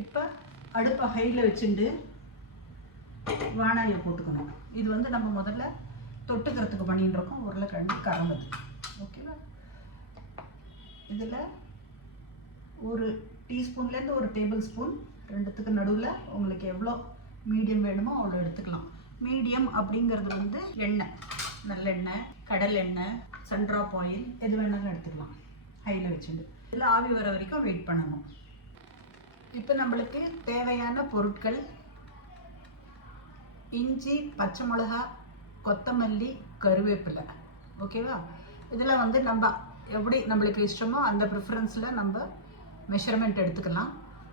இப்போ அடுப்பை ஹையில் வச்சுட்டு வானாயை போட்டுக்கணும். இது வந்து நம்ம முதல்ல தொட்டுக்கிறதுக்கு பண்ணிட்டு இருக்கோம். உருளைக்கிழங்கு கறந்தது ஓகேவா இதில் ஒரு டீஸ்பூன்லேருந்து ஒரு டேபிள் ஸ்பூன் ரெண்டுத்துக்கு நடுவில் உங்களுக்கு எவ்வளோ மீடியம் வேணுமோ அவ்வளோ எடுத்துக்கலாம். மீடியம் அப்படிங்கிறது வந்து எண்ணெய். நல்லெண்ணெய் கடல் எண்ணெய் சன்ட்ராப் ஆயில் எது வேணாலும் எடுத்துக்கலாம். ஹையில் வச்சுட்டு இதில் ஆவி வர வரைக்கும் வெயிட் பண்ணணும். இப்போ நம்மளுக்கு தேவையான பொருட்கள். இஞ்சி பச்சை மிளகா கொத்தமல்லி கருவேப்பிலை. ஓகேவா? இதில் வந்து நம்ம எப்படி நம்மளுக்கு இஷ்டமோ அந்த ப்ரிஃபரன்ஸில் நம்ம மெஷர்மெண்ட் எடுத்துக்கலாம்.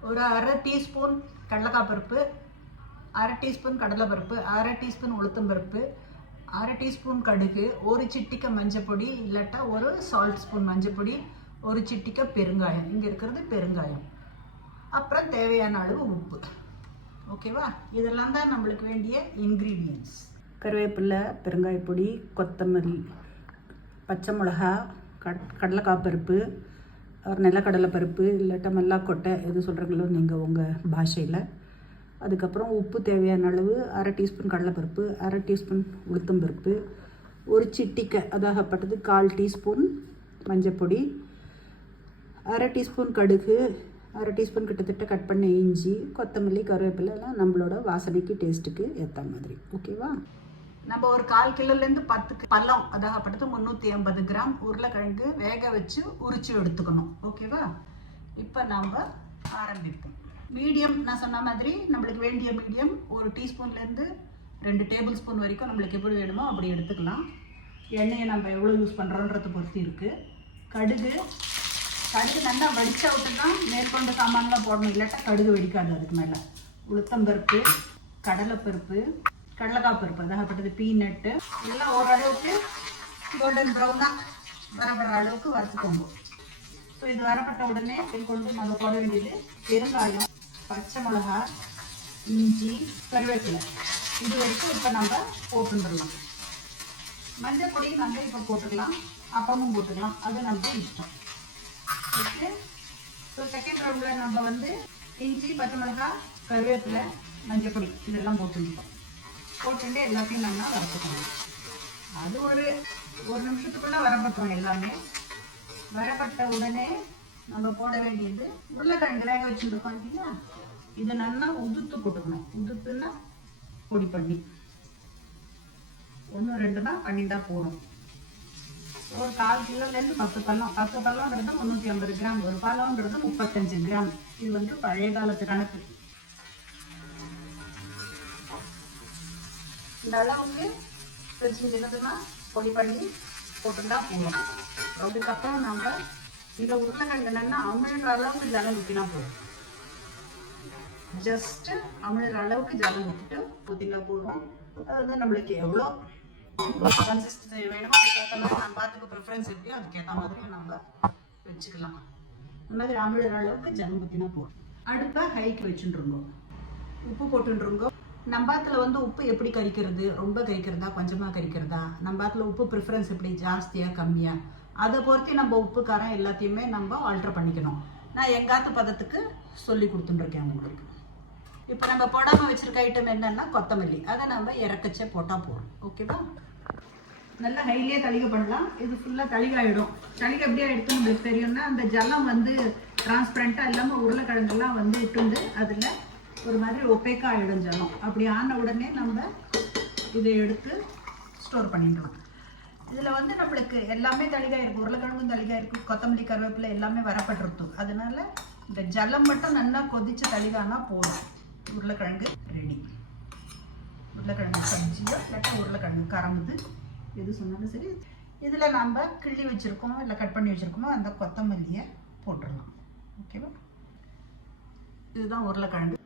ஒரு அரை டீஸ்பூன் கடலக்காய் பருப்பு அரை டீஸ்பூன் கடலைப்பருப்பு அரை டீஸ்பூன் உளுத்தம்பருப்பு அரை டீஸ்பூன் கடுகு ஒரு சிட்டிக்கை மஞ்சப்பொடி இல்லாட்டா ஒரு சால்ட் ஸ்பூன் மஞ்சப்பொடி ஒரு சிட்டிக்கை பெருங்காயம். இங்கே இருக்கிறது பெருங்காயம். அப்புறம் தேவையான அளவு உப்பு. ஓகேவா? இதெல்லாம் தான் நம்மளுக்கு வேண்டிய இன்க்ரீடியன்ஸ் கருவேப்பிலை பெருங்காயப்பொடி கொத்தமல்லி பச்சை மிளகா கட் கடலைக்காய் பருப்பு ஒரு நிலக்கடலை பருப்பு இல்லாட்டா மல்லாக்கொட்டை எது சொல்கிறீங்களோ நீங்கள் உங்கள் பாஷையில். அதுக்கப்புறம் உப்பு தேவையான அளவு அரை டீஸ்பூன் கடலைப்பருப்பு அரை டீஸ்பூன் உளுத்தம்பருப்பு ஒரு சிட்டிக்கை அதாகப்பட்டது கால் டீஸ்பூன் மஞ்சப்பொடி அரை டீஸ்பூன் கடுகு அரை டீஸ்பூன் கிட்டத்தட்ட கட் பண்ண இஞ்சி கொத்தமல்லி கருவேப்பிலை எல்லாம் நம்மளோட வாசனைக்கு டேஸ்ட்டுக்கு ஏற்ற மாதிரி. ஓகேவா? நம்ம ஒரு கால் கிலோலேருந்து பத்து பழம் அதாகப்பட்டது முந்நூற்றி ஐம்பது கிராம் உருளைக்கிழங்கு வேக வச்சு உரிச்சு எடுத்துக்கணும். ஓகேவா? இப்போ நாம் ஆரம்பிப்போம். மீடியம் நான் சொன்ன மாதிரி நம்மளுக்கு வேண்டிய மீடியம் ஒரு டீஸ்பூன்லேருந்து ரெண்டு டேபிள் ஸ்பூன் வரைக்கும் நம்மளுக்கு எப்படி வேணுமோ அப்படி எடுத்துக்கலாம். எண்ணெயை நம்ம எவ்வளோ யூஸ் பண்ணுறோன்றதை பொறுத்து இருக்குது கடுகு கடுகு நல்லா வடிச்ச விட்டு தான் மேற்கொண்டு சாமான்லாம் போடணும். இல்லாட்டா கடுகு வெடிக்காது அதுக்கு மேலே. உளுத்தம்பருப்பு கடலைப்பருப்பு கடலைக்காய் பருப்பு அதாகப்பட்டது பீனட்டு எல்லாம் ஓரளவுக்கு கோல்டன் ப்ரௌனாக வரப்படுற அளவுக்கு வறுத்துக்கோங்க. ஸோ இது வரப்பட்ட உடனே கொண்டு நம்ம போட வேண்டியது பெருங்காயம் பச்சை மிளகா இஞ்சி கருவேப்பிலை. இது வரைக்கும் இப்போ நம்ம போட்டுருந்துடலாம் மஞ்சள் பொடி நம்ம இப்போ போட்டுக்கலாம். அப்பமும் போட்டுக்கலாம். அது நம்ம இஷ்டம். ஸோ செகண்ட் ரவுண்டில் நம்ம வந்து இஞ்சி பச்சை மிளகாய் கருவேப்பிலை மஞ்சள் பொடி இதெல்லாம் போட்டுருந்தோம். போட்டுட்டு எல்லாத்தையும் நல்லா வறுத்துக்கணும். அது ஒரு ஒரு நிமிஷத்துக்குள்ள வரப்பட்டோம் எல்லாமே. வரப்பட்ட உடனே நம்ம போட வேண்டியது உருளைக்கிழங்கு வேக வச்சுருக்கோம் இல்லைங்களா? இதை நல்லா உதுத்து போட்டுக்கணும். உதுத்துன்னா பொடி பண்ணி. ஒன்று ரெண்டு தான் பண்ணி தான் போகணும் ஒரு கால் கிலோலேருந்து பத்து பழம். பத்து பழம்ன்றது முந்நூற்றி ஐம்பது கிராம். ஒரு பழம்ன்றது முப்பத்தஞ்சு கிராம். இது வந்து பழைய காலத்து கணக்கு. இந்த அளவுக்கு சின்ன பொடி பண்ணி போட்டுருந்தா போதும். அதுக்கப்புறம் நம்ம இந்த உருளைக்கிழங்கு என்னன்னா அமிழ்ற அளவுக்கு ஜலம் ஊற்றினா போதும். ஜஸ்ட் அமிழ்ற அளவுக்கு ஜலம் ஊற்றிட்டு ஊற்றினா போதும். அது வந்து நம்மளுக்கு எவ்வளோ கன்சிஸ்டன்சி வேணுமோ அதுக்கேற்ற மாதிரி நம்ம பார்த்துக்க ப்ரிஃபரன்ஸ் எப்படியோ அதுக்கேற்ற மாதிரி நம்ம வச்சுக்கலாம் இந்த மாதிரி அமிழ்ற அளவுக்கு ஜலம் போடும் அடுப்பை ஹைக்கு வச்சுட்டுருங்கோ உப்பு போட்டுருங்கோ நம்பாத்தில் வந்து உப்பு எப்படி கறிக்கிறது ரொம்ப கறிக்கிறதா கொஞ்சமாக கறிக்கிறதா நம்பாத்தில் உப்பு ப்ரிஃபரன்ஸ் எப்படி ஜாஸ்தியாக கம்மியாக அதை பொறுத்து நம்ம உப்பு காரம் எல்லாத்தையுமே நம்ம ஆல்ட்ரு பண்ணிக்கணும் நான் எங்காத்து பதத்துக்கு சொல்லி கொடுத்துட்டுருக்கேன் உங்களுக்கு இப்போ நம்ம போடாமல் வச்சுருக்க ஐட்டம் என்னென்னா கொத்தமல்லி அதை நம்ம இறக்கச்சே போட்டால் போதும் ஓகேவா நல்லா ஹைலியே தளிக பண்ணலாம். இது ஃபுல்லாக தளிகாயிடும். தளிக எப்படி ஆகிடுத்து உங்களுக்கு தெரியும்னா அந்த ஜலம் வந்து டிரான்ஸ்பரண்ட்டாக இல்லாமல் உருளைக்கிழங்கெல்லாம் வந்து இட்டுண்டு அதில் ஒரு மாதிரி ஒப்பேக்காக ஆகிடும் ஜலம். அப்படி ஆன உடனே நம்ம இதை எடுத்து ஸ்டோர் பண்ணிடலாம். இதில் வந்து நம்மளுக்கு எல்லாமே தளிகாய் இருக்குது உருளைக்கிழங்கும் தளிகாய் இருக்குது கொத்தமல்லி கருவேப்பிலை எல்லாமே வரப்பட்டிருத்து அதனால இந்த ஜலம் மட்டும் நல்லா கொதிச்சு தளிகானா போதும். உருளைக்கிழங்கு ரெடி உருளைக்கிழங்கு சப்ஜியோ இல்லாட்டா உருளைக்கிழங்கு கறமுது எது சொன்னாலும் சரி. இதில் நம்ம கிள்ளி வச்சுருக்கோம் இல்லை கட் பண்ணி வச்சுருக்கோமோ அந்த கொத்தமல்லியை போட்டுடலாம். ஓகேவா இதுதான் உருளைக்கிழங்கு.